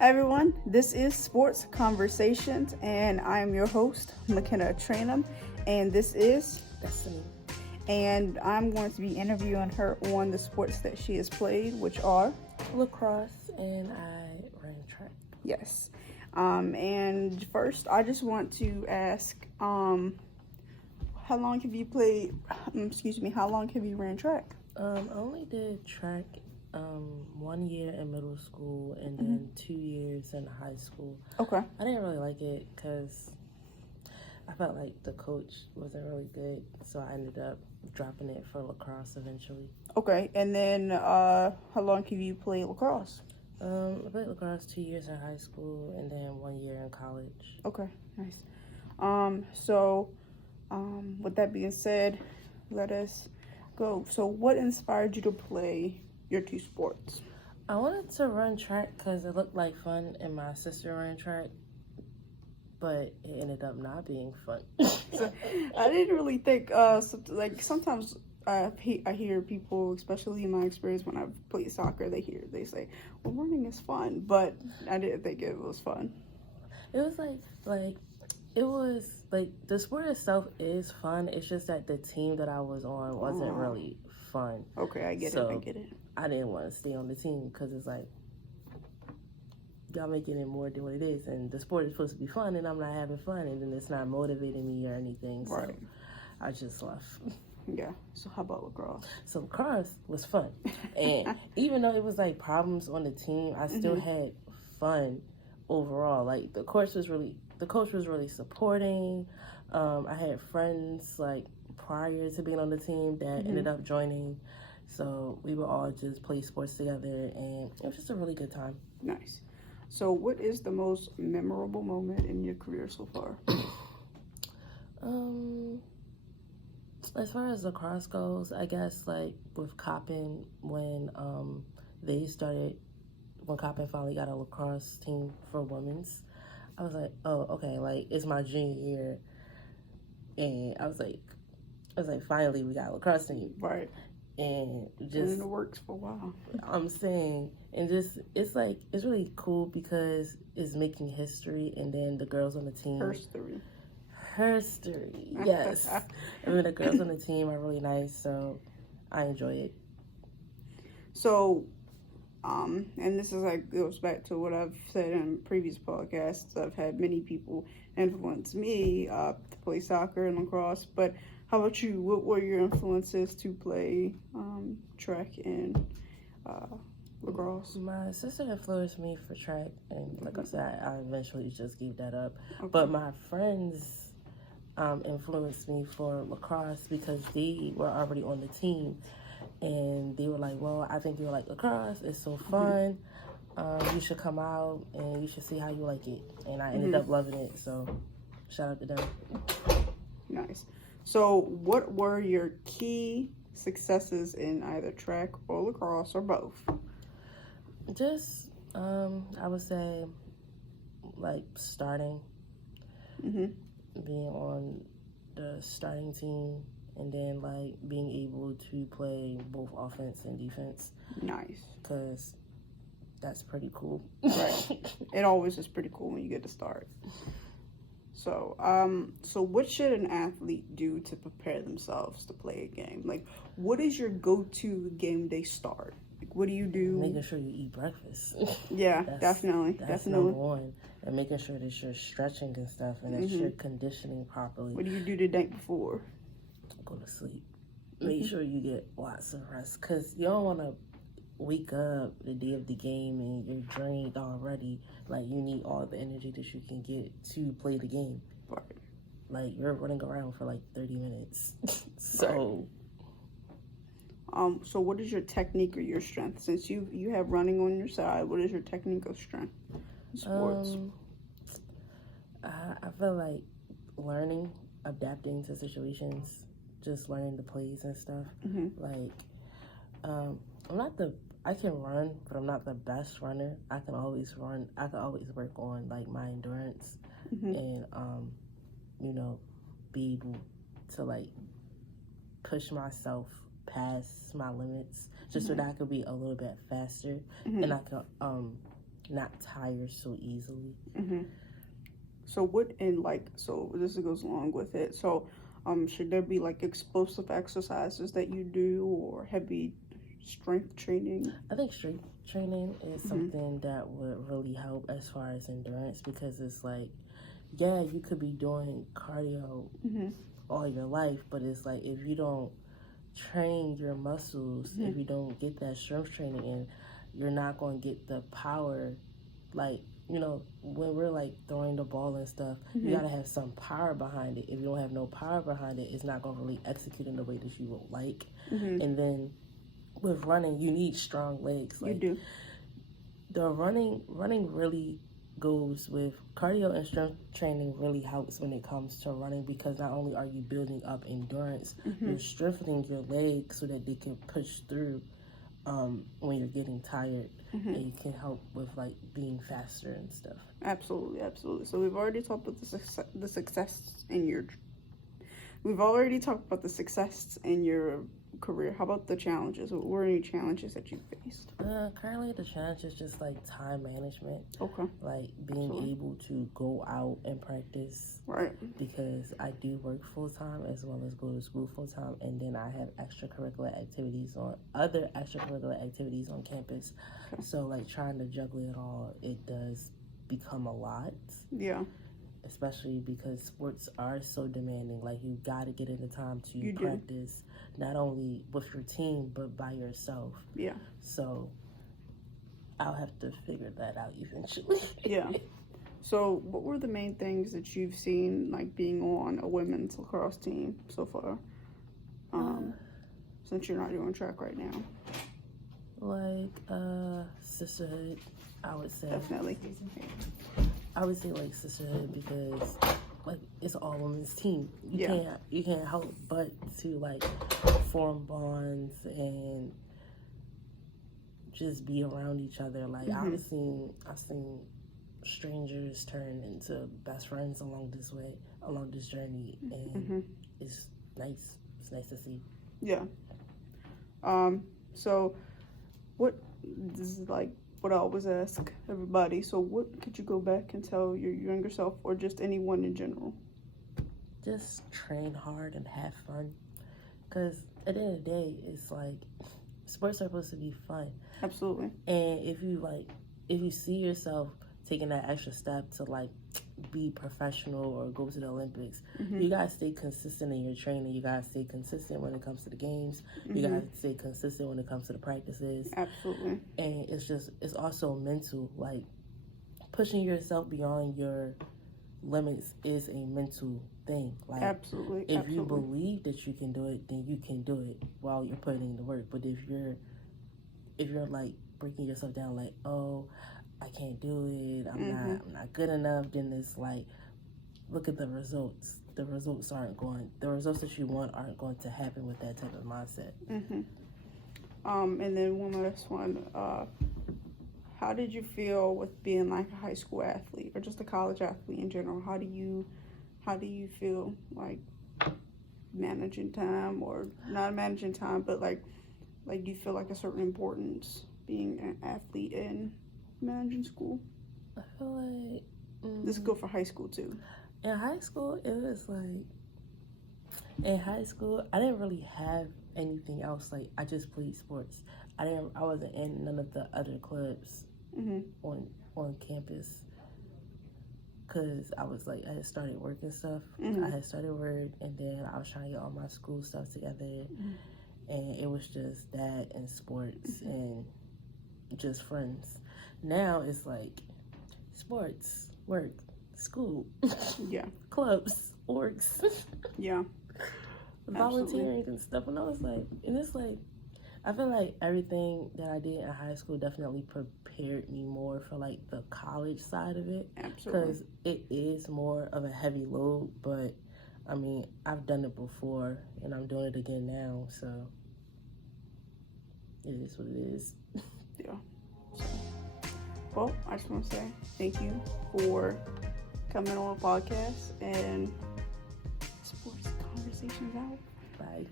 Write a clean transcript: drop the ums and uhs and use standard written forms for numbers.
Everyone, this is Sports Conversations, and I am your host, McKenna Tranum, and this is Destiny. And I'm going to be interviewing her on the sports that she has played, which are Lacrosse, and I ran track. Yes. And first, I just want to ask, how long have you played? How long have you ran track? I only did track 1 year in middle school and then 2 years in high school. Okay. I didn't really like it because I felt like the coach wasn't really good, so I ended up dropping it for lacrosse eventually. Okay, and then how long have you played lacrosse? I played lacrosse 2 years in high school and then 1 year in college. Okay, nice. With that being said, let us go. So what inspired you to play your two sports? I wanted to run track because it looked like fun, and my sister ran track, but it ended up not being fun. So, I didn't really think, sometimes I hear people, especially in my experience when I've played soccer, they say, well, running is fun, but I didn't think it was fun. It was the sport itself is fun. It's just that the team that I was on wasn't really fun. Okay, I get it. I didn't want to stay on the team because it's like, y'all making it more than what it is, and the sport is supposed to be fun, and I'm not having fun, and then it's not motivating me or anything. So Right. I just left. Yeah. So how about lacrosse? So lacrosse was fun, and even though it was like problems on the team, I still had fun overall. Like the coach was really supporting. I had friends like prior to being on the team that ended up joining, so we would all just play sports together, and it was just a really good time. Nice. So what is the most memorable moment in your career so far? As far as lacrosse goes, I guess like with Coppin when Coppin finally got a lacrosse team for women's, I was like, oh, okay, like it's my junior year, and I was like, finally we got a lacrosse team, Right. and Been just in the works for a while. I'm saying, and just it's really cool because it's making history, and then the girls on the team. History, yes. I mean, the girls on the team are really nice, so I enjoy it. So, and this is goes back to what I've said in previous podcasts. I've had many people influence me to play soccer and lacrosse. But how about you? What were your influences to play track and lacrosse? My sister influenced me for track, and like I said, I eventually just gave that up. Okay. But my friends influenced me for lacrosse because they were already on the team, and they were like, well, I think you'll like lacrosse, it's so fun, you should come out and you should see how you like it, and I ended up loving it, so shout out to them. Nice. So what were your key successes in either track or lacrosse or both? Just I would say like starting, being on the starting team, and then like being able to play both offense and defense. Nice. Because that's pretty cool. Right. It always is pretty cool when you get to start. So, so what should an athlete do to prepare themselves to play a game? Like, what is your go-to game day start? Like, what do you do? Making sure you eat breakfast. Yeah, definitely. That's number one. And making sure that you're stretching and stuff, and that you're conditioning properly. What do you do the night before? Go to sleep. Make sure you get lots of rest, because you don't want to wake up the day of the game and you're drained already. Like, you need all the energy that you can get to play the game. Right. Like, you're running around for like 30 minutes. So... So what is your technique or your strength? Since you have running on your side, what is your technique or strength in sports? I feel like learning, adapting to situations, just learning the plays and stuff. Like, I can run, but I'm not the best runner. I can always run. I can always work on like my endurance and be able to like push myself past my limits, just so that I could be a little bit faster and I could not tired so easily. Mm-hmm. So so this goes along with it. So, should there be like explosive exercises that you do or heavy strength training? I think strength training is something that would really help as far as endurance, because it's like, yeah, you could be doing cardio all your life, but it's like if you don't train your muscles, if you don't get that strength training in, you're not going to get the power. Like, when we're like throwing the ball and stuff, you got to have some power behind it. If you don't have no power behind it, it's not going to really execute in the way that you would like. And then with running, you need strong legs. Like, you do. The running really goes with cardio, and strength training really helps when it comes to running, because not only are you building up endurance, you're strengthening your legs so that they can push through when you're getting tired, and you can help with like being faster and stuff. Absolutely. So we've already talked about the success in your. We've already talked about the success in your career. How about the challenges? What were any challenges that you faced? Currently, the challenge is just like time management. Okay. Like being able to go out and practice. Right. Because I do work full time as well as go to school full time, and then I have other extracurricular activities on campus. Okay. So like trying to juggle it all, it does become a lot. Yeah. Especially because sports are so demanding. Like, you got to get in the time to practice, not only with your team, but by yourself. Yeah. So, I'll have to figure that out eventually. Yeah. So, what were the main things that you've seen, like, being on a women's lacrosse team so far? Since you're not doing track right now. Like, sisterhood, I would say. Definitely. I would say like sisterhood, because like it's all women's team. You can't help but to like form bonds and just be around each other. Like I've seen strangers turn into best friends along this journey, and it's nice. It's nice to see. Yeah. So this is like what I always ask everybody. So what could you go back and tell your younger self, or just anyone in general? Just train hard and have fun. Because at the end of the day, it's like, sports are supposed to be fun. Absolutely. And if you see yourself taking that extra step to like be professional or go to the Olympics, you gotta stay consistent in your training. You gotta stay consistent when it comes to the games. You gotta stay consistent when it comes to the practices. Absolutely. And it's also mental. Like, pushing yourself beyond your limits is a mental thing. Like, absolutely. If you believe that you can do it, then you can do it while you're putting in the work. But if you're like breaking yourself down, like, oh, I can't do it, I'm not good enough, then it's like, look at the results. The results that you want aren't going to happen with that type of mindset. And then one last one. How did you feel with being like a high school athlete or just a college athlete in general? How do you feel like managing time, or not managing time, but like do you feel like a certain importance being an athlete in managing school? I feel like this could go for high school too. In high school, it was like, I didn't really have anything else. Like, I just played sports. I wasn't in none of the other clubs on campus, because I was like, I had started work and stuff. I had started work, and then I was trying to get all my school stuff together, and it was just that and sports and just friends. Now it's like sports, work, school, clubs, orgs, volunteering and stuff. And I was like, and it's like, I feel like everything that I did in high school definitely prepared me more for like the college side of it. Absolutely. Because it is more of a heavy load, but I mean, I've done it before and I'm doing it again now, so it is what it is. Yeah. Well, I just want to say thank you for coming on a podcast, and sports conversations out. Bye.